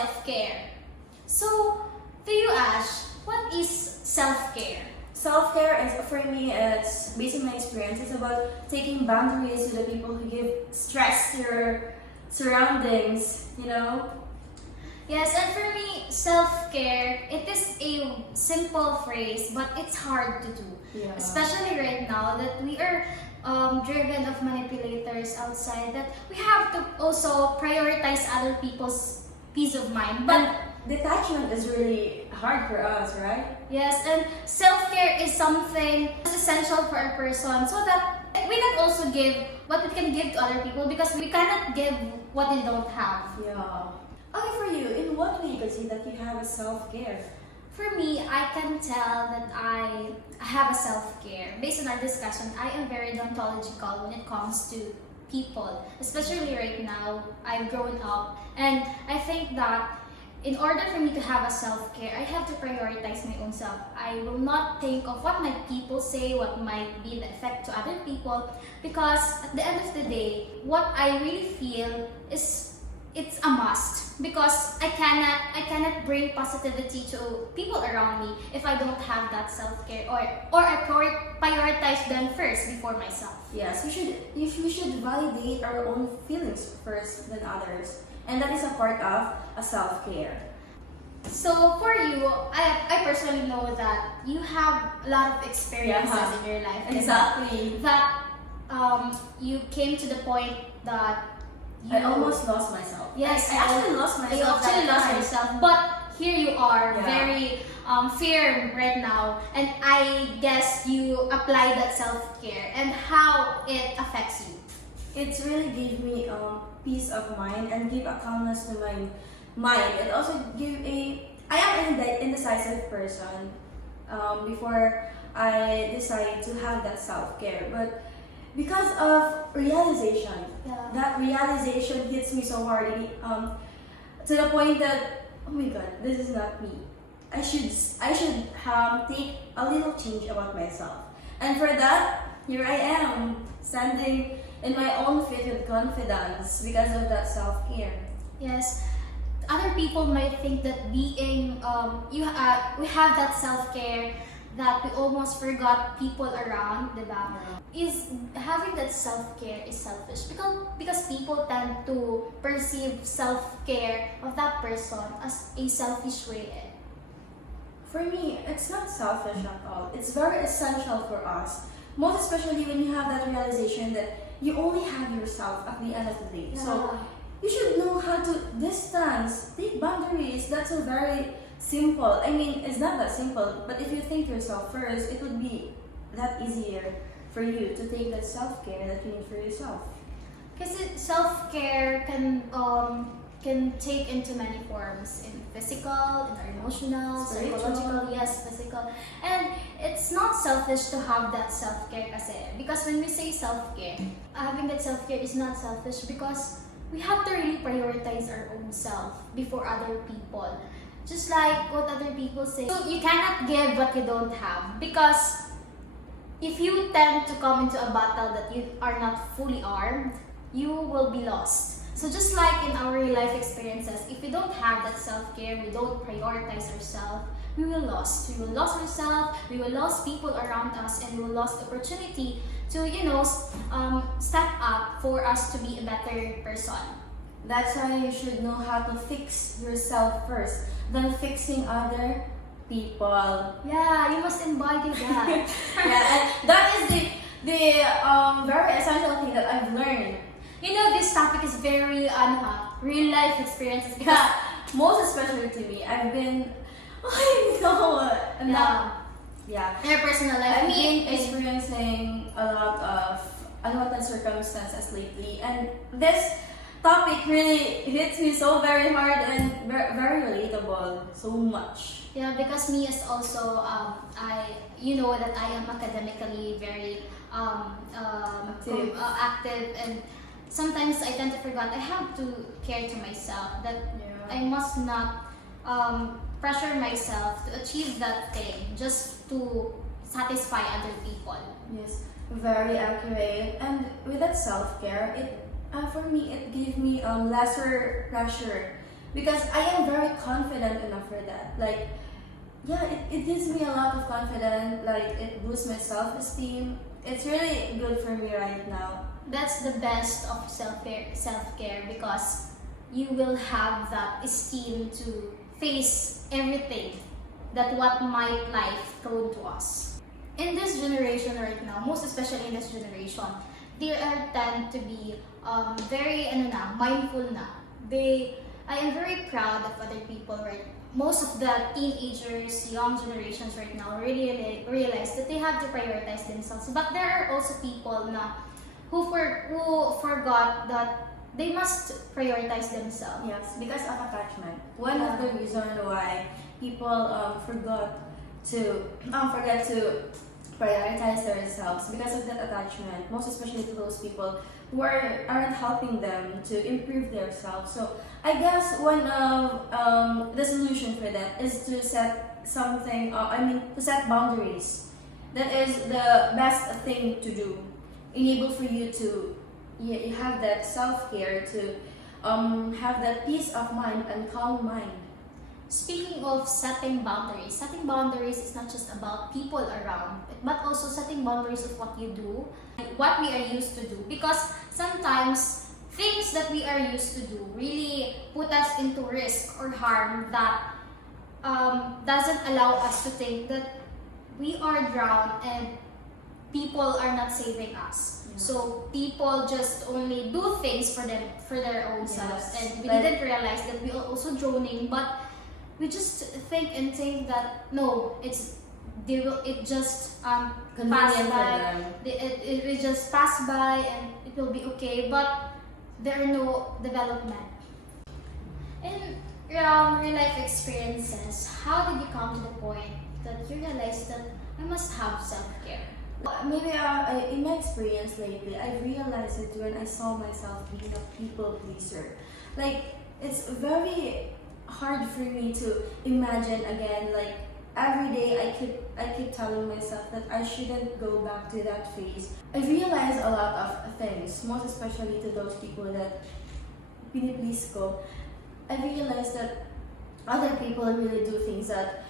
self-care. So, to you, Ash, what is self-care? Self-care is, for me, it's based on my experience, it's about taking boundaries to the people who give stress to your surroundings, you know? Yes, and for me, self-care, it is a simple phrase, but it's hard to do. Yeah. Especially right now that we are driven of manipulators outside, that we have to also prioritize other people's peace of mind. But Detachment is really hard for us, right? yes, and self-care is something that's essential for a person so that we can also give what we can give to other people, because we cannot give what they don't have. Yeah. Okay, for you, in what way you can say that you have a self-care? For me, I can tell that I have a self-care. Based on our discussion, I am very deontological when it comes to people. Especially right now, I've grown up, and I think that in order for me to have a self-care, I have to prioritize my own self. I will not think of what might people say, what might be the effect to other people, because at the end of the day, what I really feel is it's a must, because I cannot bring positivity to people around me if I don't have that self-care, or I prioritize them first before myself. Yes, we should validate our own feelings first than others. And that is a part of a self-care. So for you, I personally know that you have a lot of experiences in your life. Exactly. That you came to the point that I almost lost myself. Yes, I actually lost myself. You actually that lost time. yourself, but here you are, Yeah. very firm right now, and I guess you apply that self-care and how it affects you. It really gave me peace of mind and give a calmness to my mind. It also give I am an indecisive person before I decide to have that self-care, but because of realization, that realization hits me so hard, to the point that, oh my god, this is not me. I should take a little change about myself, and for that, here I am standing in my own feet with confidence because of that self-care. Yes, other people might think that being we have that self-care, that we almost forgot people around, diba? Is having that self-care is selfish, because people tend to perceive self-care of that person as a selfish way. For me, it's not selfish at all. It's very essential for us, most especially when you have that realization that you only have yourself at the end of the day. Yeah. So you should know how to distance, take boundaries. That's a very simple. I mean, it's not that simple, but if you think yourself first, it would be that easier for you to take that self-care that you need for yourself. Because self-care can take into many forms, in physical, in our emotional, Spiritual. psychological, yes, physical. And it's not selfish to have that self-care kasi. Because when we say self-care, having that self-care is not selfish, because we have to really prioritize our own self before other people. Just like what other people say. So you cannot give what you don't have, because if you tend to come into a battle that you are not fully armed, you will be lost. So just like in our real life experiences, if we don't have that self-care, we don't prioritize ourselves, we will lost. We will lose ourselves, we will lose people around us, and we will lose the opportunity to, step up for us to be a better person. That's why you should know how to fix yourself first than fixing other people. Yeah, you must embody that. Yeah, and that is the very essential thing that I've learned. This topic is very real life experiences, because Yeah, most especially to me. I've been, I know, yeah. in your personal life, I've been experiencing a lot of unwanted circumstances lately, and this topic really hits me so very hard and very relatable, so much. Yeah, because me is also you know that I am academically very active, and sometimes I tend to forget I have to care to myself, that I must not pressure myself to achieve that thing just to satisfy other people. Yes, very accurate. And with that self-care, for me, it gave me lesser pressure because I am very confident enough for that. Like, yeah, it gives me a lot of confidence. Like, it boosts my self-esteem. It's really good for me right now. That's the best of self-care because you will have that esteem to face everything that what might life throw to us. In this generation right now, most especially in this generation, they tend to be very mindful na. I am very proud of other people right. Most of the teenagers, young generations right now really realize that they have to prioritize themselves. But there are also people na who forgot that they must prioritize themselves. Yes, because of attachment. One of the reasons why people forget to prioritize themselves because of that attachment. Most especially to those people who aren't helping them to improve themselves. So I guess one of the solution for that is to set to set boundaries. That is the best thing to do. Enable for you to you have that self-care, to have that peace of mind and calm mind. Speaking of setting boundaries is not just about people around, but also setting boundaries of what you do, what we are used to do. Because sometimes things that we are used to do really put us into risk or harm that doesn't allow us to think that we are drowned and people are not saving us. Yeah. So people just only do things for their own selves, Yes. and we But- didn't realize that we are also drowning. But we just think that no, it just pass Convenient for by. them. It will just pass by and it will be okay. But there are no development. In real life experiences, how did you come to the point that you realized that I must have self-care? Maybe in my experience lately, I realized it when I saw myself being a people pleaser. Like, it's very hard for me to imagine again. Like, every day I keep telling myself that I shouldn't go back to that phase. I realized a lot of things, most especially to those people that piniplease ko. I realized that other people really do things that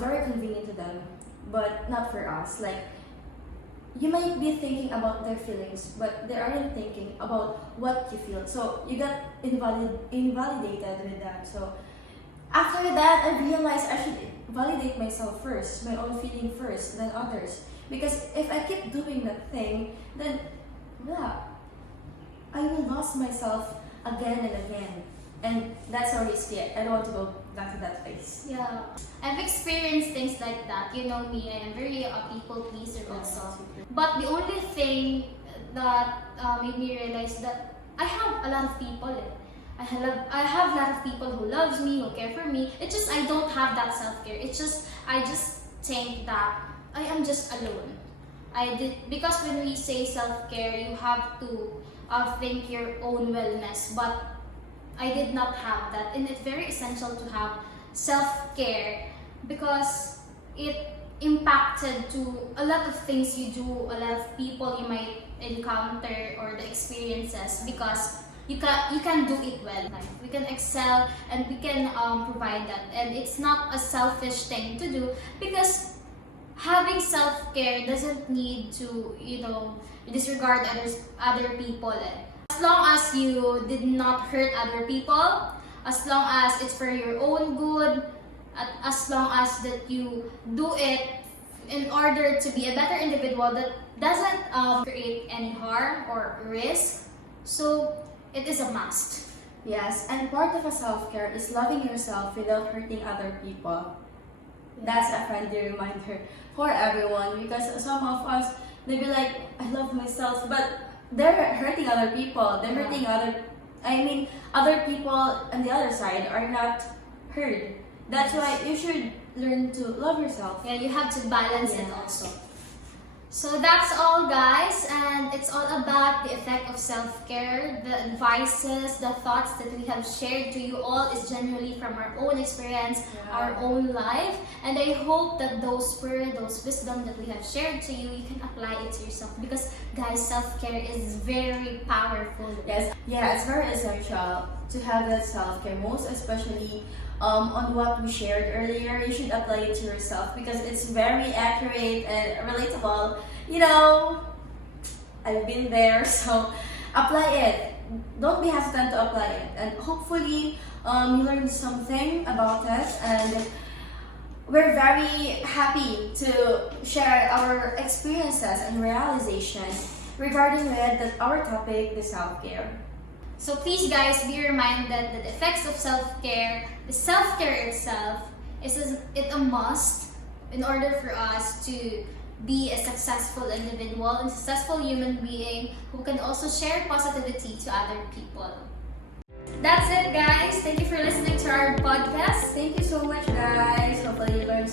very convenient to them, but not for us. Like, you might be thinking about their feelings, but they aren't thinking about what you feel. So you got invalidated with that. So after that, I realized I should validate myself first, my own feeling first, then others. Because if I keep doing that thing, then I will lose myself again and again. And that's so risky. I don't want to go back to that phase. Yeah, I've experienced things like that. You know me, I am very a people pleaser also. But the only thing that made me realize that I have a lot of people. I have a lot of people who loves me, who care for me. It's just I don't have that self-care. I just think that I am just alone. Because when we say self-care, you have to think your own wellness. But I did not have that, and it's very essential to have self-care because it impacted to a lot of things you do, a lot of people you might encounter, or the experiences, because you can do it well. We can excel and we can provide that, and it's not a selfish thing to do because having self-care doesn't need to disregard other people. As long as you did not hurt other people, as long as it's for your own good, as long as that you do it in order to be a better individual that doesn't create any harm or risk, so it is a must. Yes, and part of a self-care is loving yourself without hurting other people. That's a friendly reminder for everyone, because some of us, they be like, I love myself, but they're hurting other people. They're hurting other people on the other side are not heard. That's why you should learn to love yourself. Yeah, you have to balance it Yeah. also. So that's all, guys, and it's all about the effect of self-care. The advices, the thoughts that we have shared to you all is generally from our own experience, Yeah. our own life, and I hope that those wisdom that we have shared to you, you can apply it to yourself, because guys, self-care is very powerful. Yes, yeah, it's very essential. to have that self-care, most especially on what we shared earlier. You should apply it to yourself because it's very accurate and relatable. You know, I've been there, so apply it. Don't be hesitant to apply it, and hopefully you learned something about it. And we're very happy to share our experiences and realization regarding with our topic, the self-care. So please guys, be reminded that the effects of self-care, the self-care itself, is a must in order for us to be a successful individual and successful human being who can also share positivity to other people. That's it guys. Thank you for listening to our podcast. Thank you so much, guys. Hopefully you learned